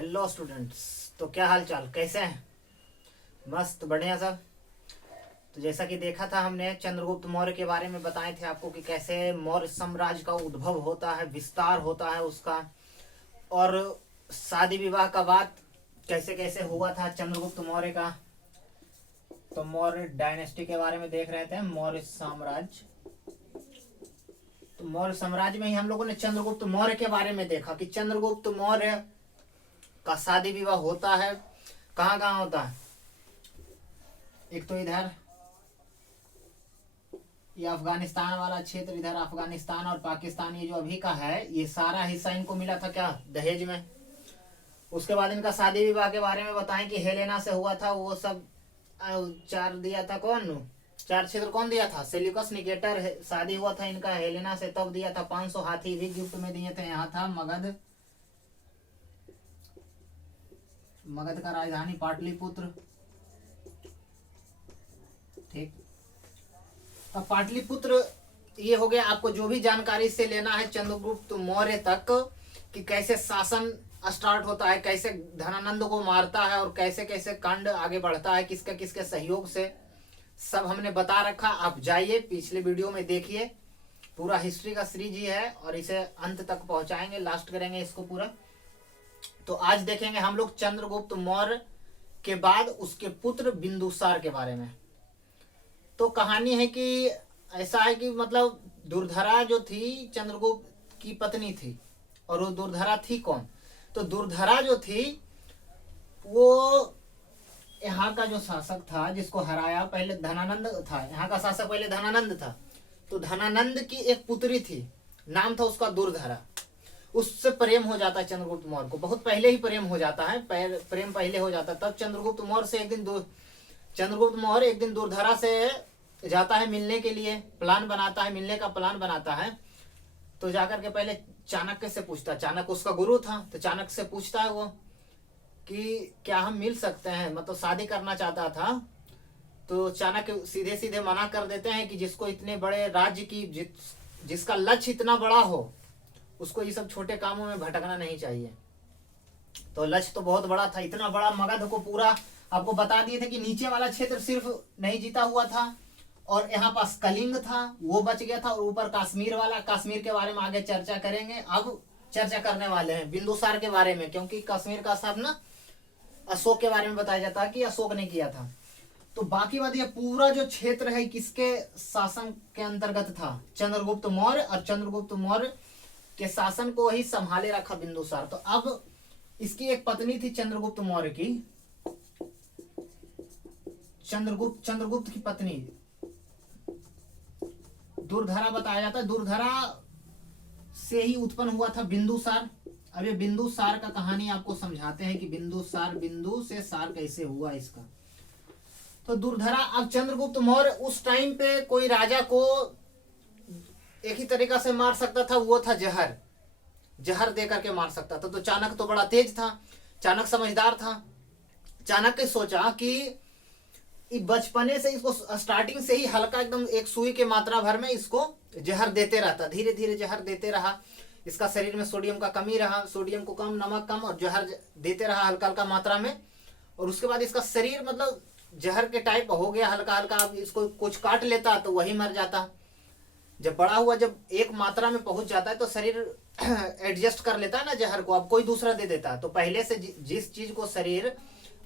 Hello students. तो क्या हाल चाल, कैसे हैं? मस्त बढ़िया सब। तो जैसा कि देखा था हमने, चंद्रगुप्त मौर्य के बारे में बताए थे आपको कि कैसे मौर्य साम्राज्य का उद्भव होता है, विस्तार होता है उसका, और शादी विवाह का बात कैसे कैसे हुआ था चंद्रगुप्त मौर्य का। तो मौर्य डायनेस्टी के बारे में देख रहे थे, मौर्य साम्राज्य। तो मौर्य साम्राज्य में ही हम लोगों ने चंद्रगुप्त मौर्य के बारे में देखा कि चंद्रगुप्त मौर्य का शादी विवाह होता है। कहाँ कहाँ होता है? एक तो इधर ये अफगानिस्तान वाला क्षेत्र, इधर अफगानिस्तान और पाकिस्तान, ये जो अभी का है, ये सारा हिस्सा इनको मिला था क्या, दहेज में। उसके बाद इनका शादी विवाह के बारे में बताएं कि हेलेना से हुआ था वो सब। चार दिया था कौन, चार क्षेत्र कौन दिया था? Seleucus Nicator. शादी हुआ था इनका हेलेना से, तब दिया था 500 हाथी भी गिफ्ट में दिए थे। यहाँ था मगध, मगध का राजधानी पाटलिपुत्र। ठीक, तो पाटलिपुत्र ये हो गया। आपको जो भी जानकारी से लेना है चंद्रगुप्त मौर्य तक कि कैसे शासन स्टार्ट होता है, कैसे धनानंद को मारता है और कैसे कैसे कांड आगे बढ़ता है, किसके किसके सहयोग से, सब हमने बता रखा। आप जाइए पिछले वीडियो में देखिए, पूरा हिस्ट्री का सीरीज ही है और इसे अंत तक पहुंचाएंगे, लास्ट करेंगे इसको पूरा। तो आज देखेंगे हम लोग चंद्रगुप्त मौर्य के बाद उसके पुत्र बिंदुसार के बारे में। तो कहानी है कि ऐसा है कि मतलब दुर्धरा जो थी चंद्रगुप्त की पत्नी थी, और वो दुर्धरा थी कौन? तो दुर्धरा जो थी वो यहाँ का जो शासक था जिसको हराया, पहले धनानंद था। यहाँ का शासक पहले धनानंद था। तो धनानंद की एक पुत्री थी, नाम था उसका दुर्धरा। उससे प्रेम हो जाता है चंद्रगुप्त मौर्य को, बहुत पहले ही प्रेम हो जाता है, प्रेम पहले हो जाता है। तब चंद्रगुप्त मौर्य से चंद्रगुप्त मौर्य एक दिन दुर्धरा से जाता है मिलने के लिए, प्लान बनाता है, मिलने का प्लान बनाता है। तो जाकर के पहले चाणक्य से पूछता, चाणक्य उसका गुरु था, तो चाणक्य से पूछता है वो कि क्या हम मिल सकते हैं, मतलब शादी करना चाहता था। तो चाणक्य सीधे सीधे मना कर देते हैं कि जिसको इतने बड़े राज्य की जिसका लक्ष्य इतना बड़ा हो, उसको ये सब छोटे कामों में भटकना नहीं चाहिए। तो लक्ष्य तो बहुत बड़ा था, इतना बड़ा मगध को पूरा आपको बता दिए थे कि नीचे वाला क्षेत्र सिर्फ नहीं जीता हुआ था, और यहाँ पास कलिंग था वो बच गया था, और ऊपर कश्मीर वाला, कश्मीर के बारे में आगे चर्चा करेंगे। अब चर्चा करने वाले हैं बिंदुसार के बारे में, क्योंकि कश्मीर का सब ना अशोक के बारे में बताया जाता है कि अशोक ने किया था। तो बाकी बात, ये पूरा जो क्षेत्र है किसके शासन के अंतर्गत था? चंद्रगुप्त मौर्य। और चंद्रगुप्त मौर्य के शासन को ही संभाले रखा बिंदुसार। तो अब इसकी एक पत्नी थी चंद्रगुप्त मौर्य की, चंद्रगुप्त की पत्नी दुर्धरा बताया जाता है। दुर्धरा से ही उत्पन्न हुआ था बिंदुसार। अब ये बिंदुसार का कहानी आपको समझाते हैं कि बिंदुसार, बिंदु से सार कैसे हुआ इसका। तो दुर्धरा, अब चंद्रगुप्त मौर्य उस टाइम पे कोई राजा को एक ही तरीका से मार सकता था, वो था जहर, जहर दे करके मार सकता था। तो चाणक्य तो बड़ा तेज था, चाणक्य समझदार था। चाणक्य सोचा कि बचपने से इसको, स्टार्टिंग से ही हल्का एकदम एक सुई के मात्रा भर में इसको जहर देते रहता, धीरे धीरे जहर देते रहा। इसका शरीर में सोडियम का कमी रहा, सोडियम को कम, नमक कम, और जहर देते रहा हल्का हल्का मात्रा में। और उसके बाद इसका शरीर मतलब जहर के टाइप हो गया हल्का हल्का। अब इसको कुछ काट लेता तो वही मर जाता। जब बड़ा हुआ, जब एक मात्रा में पहुंच जाता है तो शरीर एडजस्ट कर लेता है ना जहर को, अब कोई दूसरा दे देता है। तो पहले से जिस चीज को शरीर,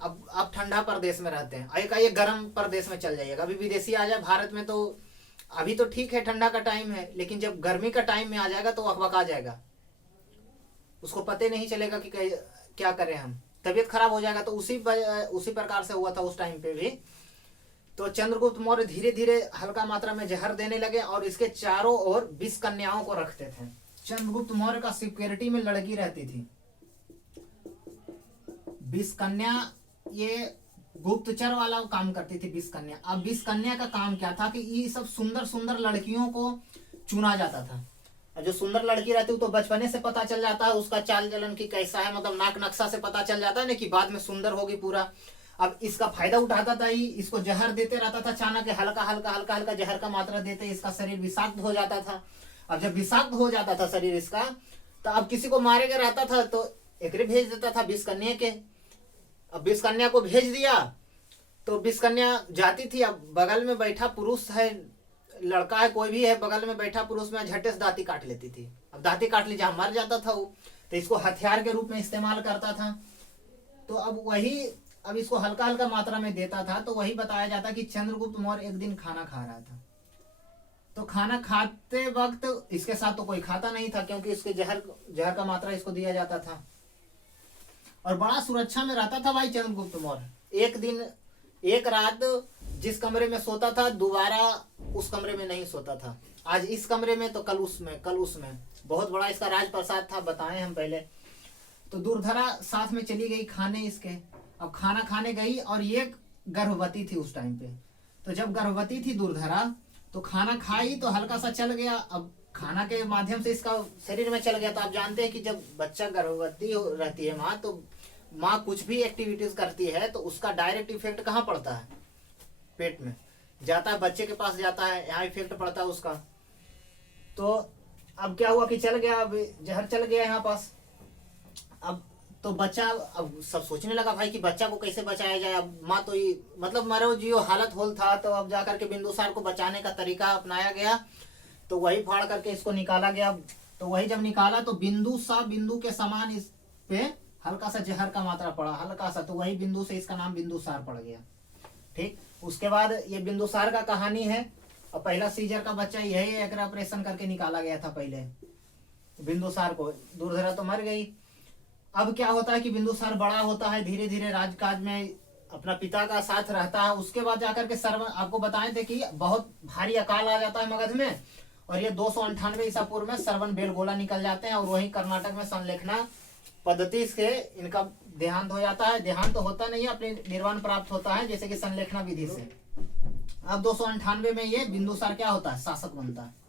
अब आप ठंडा प्रदेश में रहते हैं, एक गर्म प्रदेश में चल जाइएगा। अभी विदेशी आ जाए भारत में तो अभी तो ठीक है, ठंडा का टाइम है, लेकिन जब गर्मी का टाइम में आ जाएगा तो अकबका जाएगा, उसको पता नहीं चलेगा कि क्या करें हम, तबीयत खराब हो जाएगा। तो उसी प्रकार से हुआ था उस टाइम पे भी। तो चंद्रगुप्त मौर्य धीरे धीरे हल्का मात्रा में जहर देने लगे, और इसके चारों ओर 20 कन्याओं को रखते थे। चंद्रगुप्त मौर्य का सिक्योरिटी में लड़की रहती थी 20 कन्या। ये गुप्तचर वाला काम करती थी 20 कन्या। अब 20 कन्या का काम क्या था कि ये सब सुंदर सुंदर लड़कियों को चुना जाता था। जो सुंदर लड़की रहती है तो बचपने से पता चल जाता है उसका चाल चलन की कैसा है, मतलब नाक नक्शा से पता चल जाता है ना कि बाद में सुंदर होगी पूरा। अब इसका फायदा उठाता था ही, इसको जहर देते रहता था चाणक्य, हल्का हल्का हल्का हल्का जहर का मात्रा देते, इसका शरीर विषाक्त हो जाता था। अब जब विषाक्त हो जाता था शरीर इसका, तो अब किसी को मारेगा रहता था तो एकरे भेज देता था 20 कन्या के। अब 20 कन्या को भेज दिया तो 20 कन्या जाती थी, अब बगल में बैठा पुरुष है, लड़का है, कोई भी है, बगल में बैठा पुरुष में झट्टे से दांती काट लेती थी। अब दांती काट ली, जहां मर जाता था वो, तो इसको हथियार के रूप में इस्तेमाल करता था। तो अब इसको हल्का हल्का मात्रा में देता था। तो वही बताया जाता कि चंद्रगुप्त मौर्य एक दिन खाना खा रहा था, तो खाना खाते वक्त इसके साथ तो कोई खाता नहीं था, क्योंकि इसके जहर का मात्रा इसको दिया जाता था, और बड़ा सुरक्षा में रहता था भाई चंद्रगुप्त मौर्य। एक दिन एक रात जिस कमरे में सोता था, दोबारा उस कमरे में नहीं सोता था। आज इस कमरे में तो कल उसमें। बहुत बड़ा इसका राजप्रसाद था, बताएं हम पहले। तो दुर्धरा साथ में चली गई खाने इसके। अब खाना खाने गई और ये गर्भवती थी उस टाइम पे। तो जब गर्भवती थी दुर्धरा, तो खाना खाई तो हल्का सा चल गया। अब खाना के माध्यम से इसका शरीर में चल गया। तो आप जानते हैं कि जब बच्चा गर्भवती रहती है माँ, तो माँ कुछ भी एक्टिविटीज करती है तो उसका डायरेक्ट इफेक्ट कहाँ पड़ता है? पेट में जाता है, बच्चे के पास जाता है, यहाँ इफेक्ट पड़ता है उसका। तो अब क्या हुआ कि चल गया, अब जहर चल गया यहाँ पास। अब तो बच्चा, अब सब सोचने लगा भाई कि बच्चा को कैसे बचाया जाए। अब माँ तो ये मतलब मरो जियो हालत होल था। तो अब जाकर के बिंदुसार को बचाने का तरीका अपनाया गया। तो वही फाड़ करके इसको निकाला गया। तो वही जब निकाला तो बिंदु के समान इस पे हल्का सा जहर का मात्रा पड़ा, हल्का सा। तो वही बिंदु से इसका नाम बिंदुसार पड़ गया। ठीक, उसके बाद ये बिंदुसार का कहानी है। और पहला सीजर का बच्चा यही एक ऑपरेशन करके निकाला गया था पहले बिंदुसार को। दुर्धरा तो मर गई। अब क्या होता है कि बिंदुसार बड़ा होता है, धीरे धीरे राजकाज में अपना पिता का साथ रहता है। उसके बाद जाकर के सरवन, आपको बताए थे कि बहुत भारी अकाल आ जाता है मगध में, और ये 298 ईसा पूर्व में सरवन बेलगोला निकल जाते हैं, और वहीं कर्नाटक में संलेखना पद्धति से इनका देहांत हो जाता है। देहांत तो होता नहीं है, अपने निर्वाण प्राप्त होता है, जैसे कि संलेखना विधि से। अब 298 में ये बिंदुसार क्या होता है? शासक बनता है।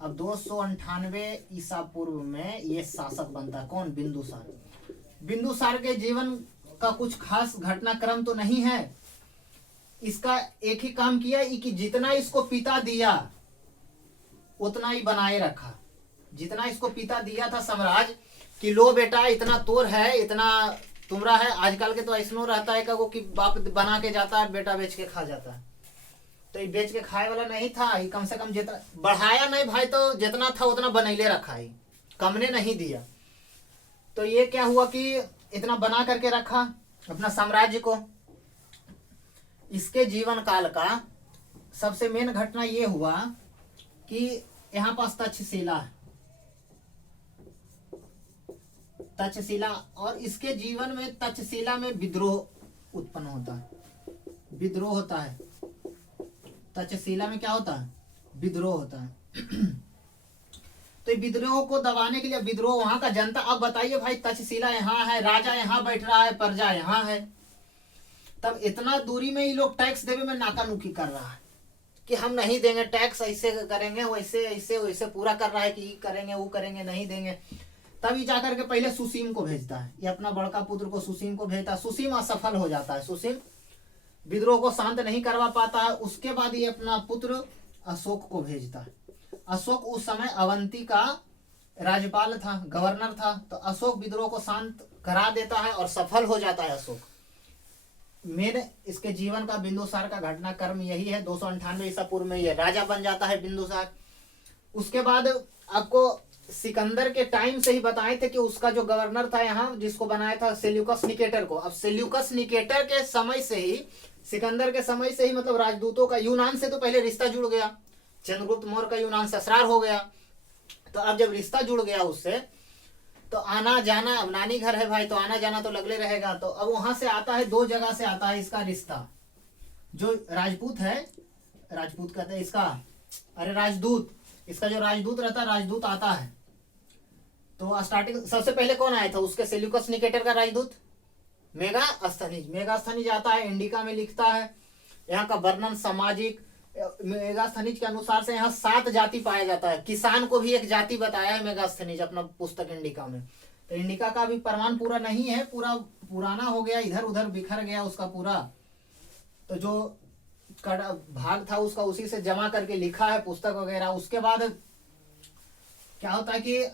अब 298 ईसा पूर्व में ये शासक बनता है। कौन? बिंदुसार। बिंदुसार के जीवन का कुछ खास घटनाक्रम तो नहीं है। इसका एक ही काम किया कि जितना इसको पिता दिया उतना ही बनाए रखा। जितना इसको पिता दिया था सम्राट कि लो बेटा इतना तोर है, इतना तुमरा है। आजकल के तो ऐसनो रहता है कि बाप बना के जाता है, बेटा बेच के खा जाता है। तो ये बेच के खाए वाला नहीं था। ये कम से कम जितना बढ़ाया नहीं भाई, तो जितना था उतना बनैले रखा है, कम ने नहीं दिया। तो ये क्या हुआ कि इतना बना करके रखा अपना साम्राज्य को। इसके जीवन काल का सबसे मेन घटना ये हुआ कि यहाँ पास तक्षशिला है, तक्षशिला, और इसके जीवन में तक्षशिला में विद्रोह उत्पन्न होता है। विद्रोह होता है तक्षशिला में। क्या होता है? विद्रोह होता है। तो विद्रोह को दबाने के लिए, विद्रोह वहां का जनता, अब बताइए भाई तक्षशिला यहाँ है, राजा यहाँ बैठ रहा है, प्रजा यहाँ है, तब इतना दूरी में ये लोग टैक्स देवे में नाकानुकी कर रहा है कि हम नहीं देंगे टैक्स, ऐसे करेंगे, वैसे ऐसे वैसे पूरा कर रहा है कि करेंगे वो करेंगे, नहीं देंगे। तब ये जाकर के पहले सुसीम को भेजता है, ये अपना बड़का पुत्र को सुसीम को भेजता है। सुसीम असफल हो जाता है, सुसीम विद्रोह को शांत नहीं करवा पाता है। उसके बाद ये अपना पुत्र अशोक को भेजता है। अशोक उस समय अवंती का राज्यपाल था, गवर्नर था। तो अशोक विद्रोह को शांत करा देता है और सफल हो जाता है अशोक। मेरे इसके जीवन का बिंदुसार का घटनाक्रम यही है। 298 ईसा पूर्व में ये राजा बन जाता है बिंदुसार। उसके बाद आपको सिकंदर के टाइम से ही बताए थे कि उसका जो गवर्नर था यहाँ, जिसको बनाया था सेल्यूकस निकेटर को। अब सेल्यूकस निकेटर के समय से ही, सिकंदर के समय से ही मतलब राजदूतों का यूनान से तो पहले रिश्ता जुड़ गया। चंद्रगुप्त मौर्य का यूनान ससुराल हो गया। तो अब जब रिश्ता जुड़ गया उससे, तो आना जाना, अब नानी घर है भाई, तो आना जाना तो लगले रहेगा। तो अब वहां से आता है, दो जगह से आता है इसका रिश्ता। जो राजपूत है, राजपूत कहते हैं इसका, अरे राजदूत, इसका जो राजदूत रहता है, राजदूत आता है। तो स्टार्टिंग सबसे पहले कौन आया था? उसके सेल्यूकस निकेटर का राजदूत मेगास्थनीज। मेगास्थनीज आता है, इंडिका में लिखता है यहाँ का वर्णन सामाजिक। मेगास्थनीज के अनुसार से यहाँ 7 जाति पाया जाता है। किसान को भी एक जाति बताया है मेगास्थनीज अपना पुस्तक इंडिका में। तो इंडिका का भी प्रमाण पूरा नहीं है, पूरा पुराना हो गया, इधर उधर बिखर गया उसका पूरा। तो जो भाग था उसका उसी से जमा करके लिखा है पुस्तक वगैरह। उसके बाद क्या होता है कि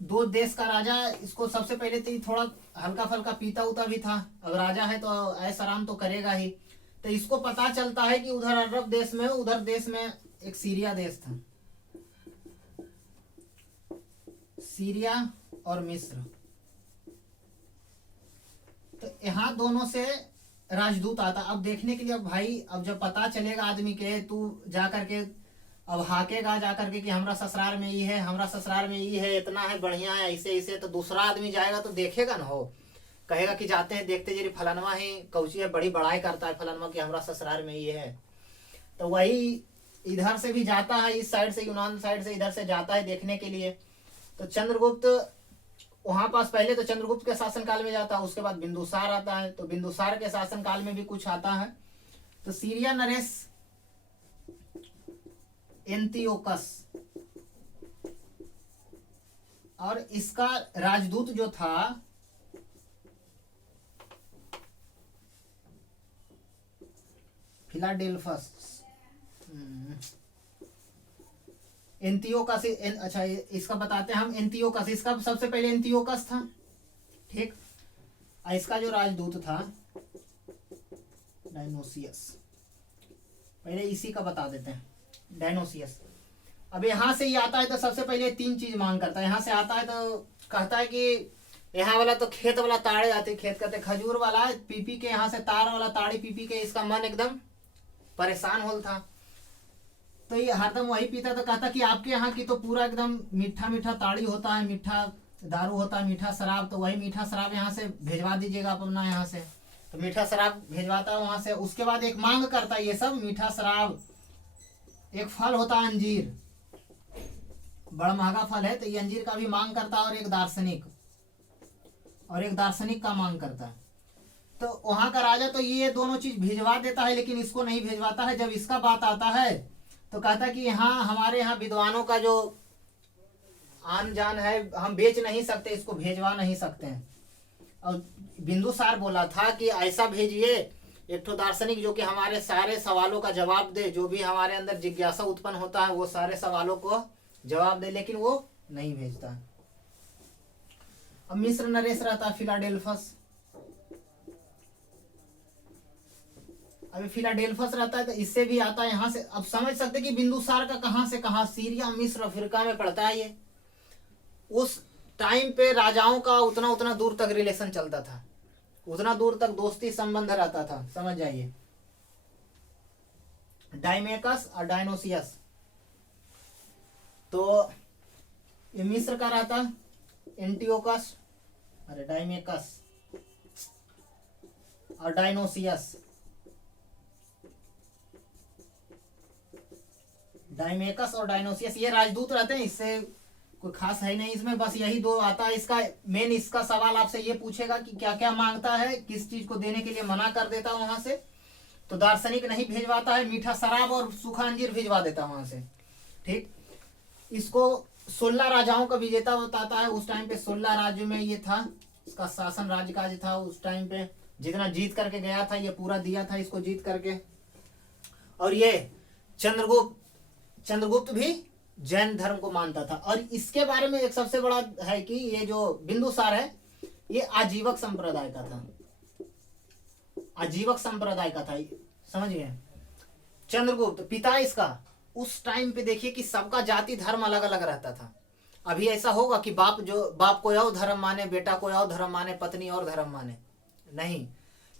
दो देश का राजा, इसको सबसे पहले तो ये थोड़ा हल्का फल्का पीता उता भी था, अब राजा है तो ऐसा आराम तो करेगा ही। तो इसको पता चलता है कि उधर अरब देश में, उधर देश में एक सीरिया देश था, सीरिया और मिस्र। तो यहाँ दोनों से राजदूत आता। अब देखने के लिए, अब भाई अब जब पता चलेगा आदमी के, तू जा करके अब हाकेगा जा करके कि हमरा ससुराल में ये है, हमरा ससुराल में ये है, इतना है, बढ़िया है, ऐसे ऐसे, तो दूसरा आदमी जाएगा तो देखेगा ना, हो कहेगा कि जाते हैं देखते जरी फलानवा है, कौची है, बड़ी बड़ाई करता है फलानवा कि हमरा ससुराल में ये है। तो वही इधर से भी जाता है, इस साइड से, यूनान साइड से इधर से जाता है देखने के लिए। तो चंद्रगुप्त वहां पास पहले तो चंद्रगुप्त के शासनकाल में जाता है, उसके बाद बिंदुसार आता है, तो बिंदुसार के शासनकाल में भी कुछ आता है। तो सीरिया नरेश एंटियोकस, और इसका राजदूत जो था फिलाडेल्फस, एंटियोकस। अच्छा इसका बताते हैं हम, एंटियोकस, इसका सबसे पहले एंटियोकस था, ठीक। इसका जो राजदूत था डायनोसियस, पहले इसी का बता देते हैं, डायनोसियस। अब यहाँ से ये आता है तो सबसे पहले तीन चीज मांग करता है। यहाँ से आता है तो कहता है कि यहाँ वाला तो खेत वाला ताड़े आते, खेत कहते खजूर वाला पीपी के, यहाँ से तार वाला ताड़ी पीपी के इसका मन एकदम परेशान होल था। तो ये हरदम वही पीता। तो कहता कि आपके यहाँ की तो पूरा एकदम मीठा मीठा ताड़ी होता है, मीठा दारू होता है, मीठा शराब, तो वही मीठा शराब यहाँ से भेजवा दीजिएगा आप अपना यहाँ से। तो मीठा शराब भेजवाता है वहां से। उसके बाद एक मांग करता है, ये सब मीठा शराब, एक फल होता है अंजीर, बड़ा महंगा फल है, तो ये अंजीर का भी मांग करता है, और एक दार्शनिक का मांग करता है। तो वहां का राजा तो ये दोनों चीज भिजवा देता है, लेकिन इसको नहीं भिजवाता है। जब इसका बात आता है तो कहता है कि यहाँ हमारे यहाँ विद्वानों का जो आन जान है, हम बेच नहीं सकते, इसको भेजवा नहीं सकते हैं। और बिंदुसार बोला था कि ऐसा भेजिए एक तो दार्शनिक जो कि हमारे सारे सवालों का जवाब दे, जो भी हमारे अंदर जिज्ञासा उत्पन्न होता है वो सारे सवालों को जवाब दे, लेकिन वो नहीं भेजता। अब मिस्र नरेश रहता फिलाडेल्फस, अभी फिलाडेल्फस रहता है तो इससे भी आता है यहाँ से। अब समझ सकते कि बिंदुसार का कहाँ से कहाँ, सीरिया मिस्र अफ्रीका में पड़ता है ये। उस टाइम पे राजाओं का उतना उतना दूर तक रिलेशन चलता था, उतना दूर तक दोस्ती संबंध रहता था, समझ जाइए। डायमेकस और डायनोसियस, तो ये मिस्र का रहता, एंटियोकस, अरे डायमेकस और डायनोसियस, डायमेकस और डायनोसियस ये राजदूत रहते हैं। इससे कोई खास है नहीं इसमें, बस यही दो आता है। इसका मेन इसका सवाल आपसे ये पूछेगा कि क्या क्या मांगता है, किस चीज को देने के लिए मना कर देता है वहां से। तो दार्शनिक नहीं भेजवाता है, मीठा शराब और सूखा अंजीर भिजवा देता है वहां से, ठीक। इसको 16 राजाओं का विजेता बताता है। उस टाइम पे 16 राज्यों में ये था, इसका शासन राज्य का था उस टाइम पे, जितना जीत करके गया था ये पूरा दिया था इसको जीत करके। और ये चंद्रगुप्त भी जैन धर्म को मानता था। और इसके बारे में एक सबसे बड़ा है कि ये जो बिंदुसार है ये आजीवक संप्रदाय का था, आजीवक संप्रदाय का था, समझ गए। चंद्रगुप्त पिता इसका, उस टाइम पे देखिए कि सबका जाति धर्म अलग अलग रहता था। अभी ऐसा होगा कि बाप कोई और धर्म माने, बेटा कोई और धर्म माने, पत्नी और धर्म माने, नहीं।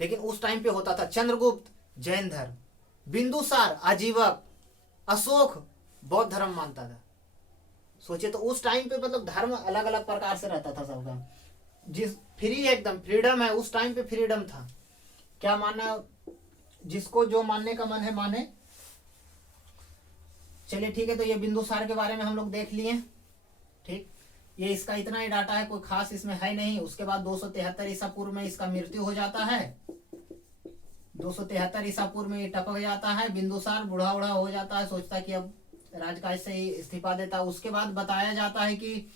लेकिन उस टाइम पे होता था। चंद्रगुप्त जैन धर्म, बिंदुसार आजीवक, अशोक बौद्ध धर्म मानता था। सोचिए तो उस टाइम पे मतलब धर्म अलग अलग प्रकार से रहता था सबका। जिस फ्री एकदम फ्रीडम है, उस टाइम पे फ्रीडम था, क्या मानना, जिसको जो मानने का मन है माने। चलिए ठीक है, तो ये बिंदुसार के बारे में हम लोग देख लिए, ठीक। ये इसका इतना ही डाटा है, कोई खास इसमें है नहीं। उसके बाद 273 ईसा पूर्व में इसका मृत्यु हो जाता है, 273 ईसा पूर्व में ये टपक जाता है। बिंदुसार बूढ़ा बूढ़ा हो जाता है, सोचता है कि अब राजकाज से ही इस्तीफा देता। उसके बाद बताया जाता है कि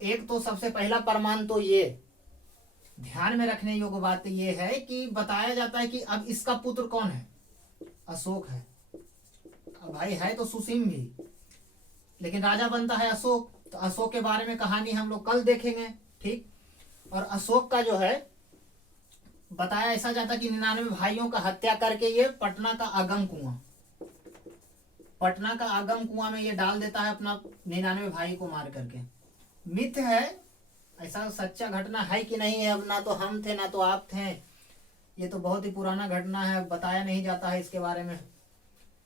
एक तो सबसे पहला प्रमाण तो ये ध्यान में रखने योग्य बात ये है कि बताया जाता है कि अब इसका पुत्र कौन है, अशोक है। अब भाई है तो सुसीम भी, लेकिन राजा बनता है अशोक। तो अशोक के बारे में कहानी हम लोग कल देखेंगे, ठीक। और अशोक का जो है बताया ऐसा जाता कि 99 भाइयों का हत्या करके ये पटना का आगम कुआं में ये डाल देता है अपना 99 भाई को मार करके। मिथ है, ऐसा सच्चा घटना है कि नहीं है, अब ना तो हम थे ना तो आप थे, ये तो बहुत ही पुराना घटना है, बताया नहीं जाता है इसके बारे में।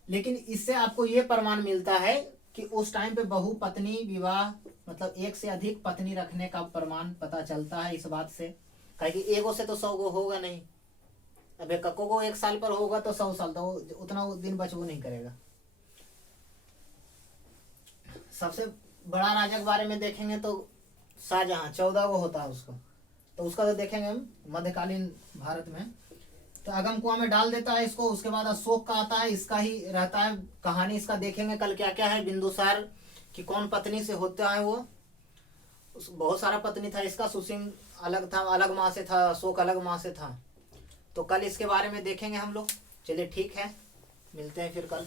लेकिन इससे आपको ये प्रमाण मिलता है कि उस टाइम पे बहु पत्नी विवाह, मतलब एक से अधिक पत्नी रखने का प्रमाण पता चलता है इस बात से। कहे कि एगो से तो 100 गो होगा नहीं, अब कक्को को 1 साल पर होगा तो 100 साल, तो उतना दिन बचबो नहीं करेगा। सबसे बड़ा राजा के बारे में देखेंगे तो शाहजहां, 14 गो होता है उसको, तो उसका तो देखेंगे हम मध्यकालीन भारत में। तो आगम कुआं में डाल देता है इसको। उसके बाद अशोक का आता है, इसका ही रहता है कहानी, इसका देखेंगे कल क्या क्या है। बिंदुसार की कौन पत्नी से होता है वो, बहुत सारा पत्नी था इसका, सुसिंग अलग था, अलग माँ से था, अशोक अलग माँ से था। तो कल इसके बारे में देखेंगे हम लोग। चलिए ठीक है, मिलते हैं फिर कल।